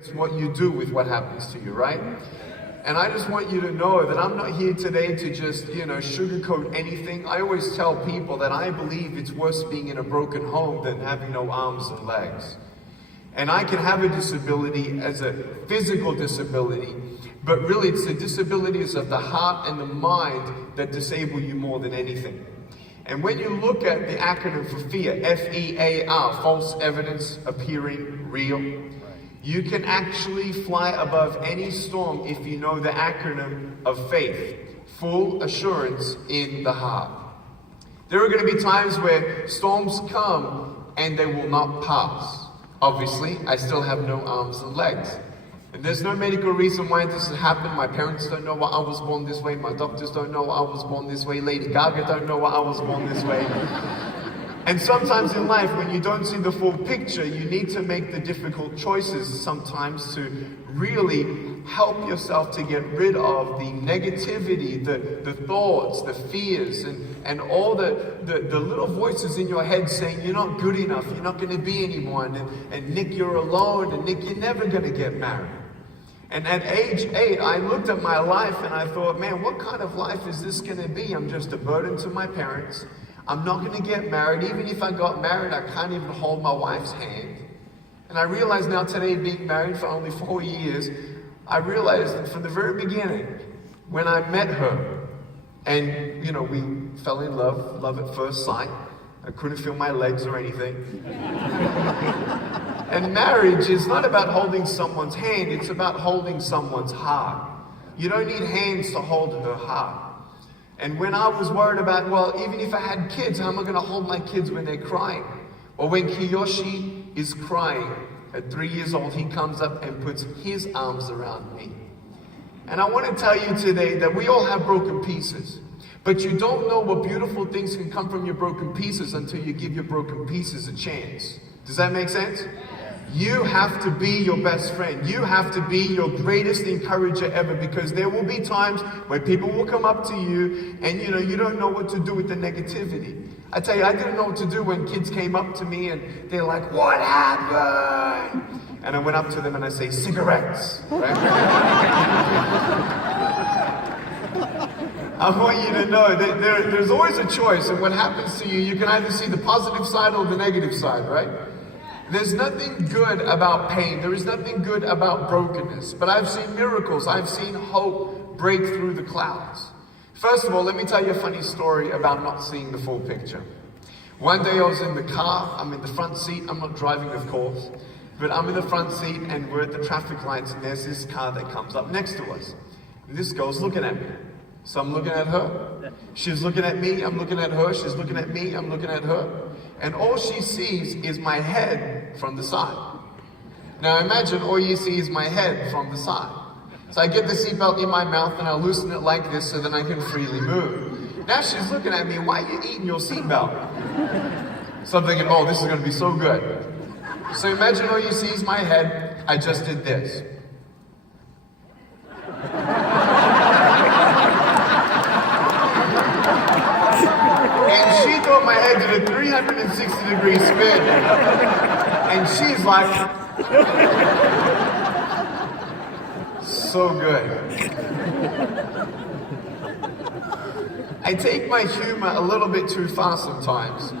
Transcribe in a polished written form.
It's what you do with what happens to you, right? And I just want you to know that I'm not here today to just, sugarcoat anything. I always tell people that I believe it's worse being in a broken home than having no arms and legs. And I can have a disability as a physical disability, but really it's the disabilities of the heart and the mind that disable you more than anything. And when you look at the acronym for FEAR, F-E-A-R, false evidence appearing real, you can actually fly above any storm if you know the acronym of faith, full assurance in the heart. There are going to be times where storms come and they will not pass. Obviously, I still have no arms and legs. And there's no medical reason why this has happened. My parents don't know why I was born this way. My doctors don't know why I was born this way. Lady Gaga don't know why I was born this way. And sometimes in life, when you don't see the full picture, you need to make the difficult choices sometimes to really help yourself to get rid of the negativity, the thoughts, the fears, and all the little voices in your head saying, you're not good enough, you're not going to be anyone, and Nick, you're alone, and Nick, you're never going to get married. And at age 8, I looked at my life and I thought, man, what kind of life is this going to be? I'm just a burden to my parents. I'm not going to get married. Even if I got married, I can't even hold my wife's hand. And I realize now today, being married for only 4 years, I realized that from the very beginning, when I met her, and, we fell in love at first sight. I couldn't feel my legs or anything. And marriage is not about holding someone's hand, it's about holding someone's heart. You don't need hands to hold her heart. And when I was worried about, well, even if I had kids, how am I going to hold my kids when they're crying? Or when Kiyoshi is crying, at 3 years old, he comes up and puts his arms around me. And I want to tell you today that we all have broken pieces. But you don't know what beautiful things can come from your broken pieces until you give your broken pieces a chance. Does that make sense? You have to be your best friend. You have to be your greatest encourager ever, because there will be times where people will come up to you and you don't know what to do with the negativity. I tell you, I didn't know what to do when kids came up to me and they're like, what happened? And I went up to them and I say, cigarettes. Right? I want you to know that there's always a choice, and what happens to you can either see the positive side or the negative side, right? There's nothing good about pain. There is nothing good about brokenness. But I've seen miracles. I've seen hope break through the clouds. First of all, let me tell you a funny story about not seeing the full picture. One day I was in the car. I'm in the front seat. I'm not driving, of course. But I'm in the front seat and we're at the traffic lights and there's this car that comes up next to us. And this girl's looking at me. So I'm looking at her. She's looking at me. I'm looking at her. She's looking at me. I'm looking at her. And all she sees is my head from the side. Now imagine all you see is my head from the side. So I get the seatbelt in my mouth and I loosen it like this so that I can freely move. Now she's looking at me, why are you eating your seatbelt? So I'm thinking, oh, this is going to be so good. So imagine all you see is my head. I just did this. And she thought my head did a 360-degree spin. And she's like, so good. I take my humor a little bit too far sometimes.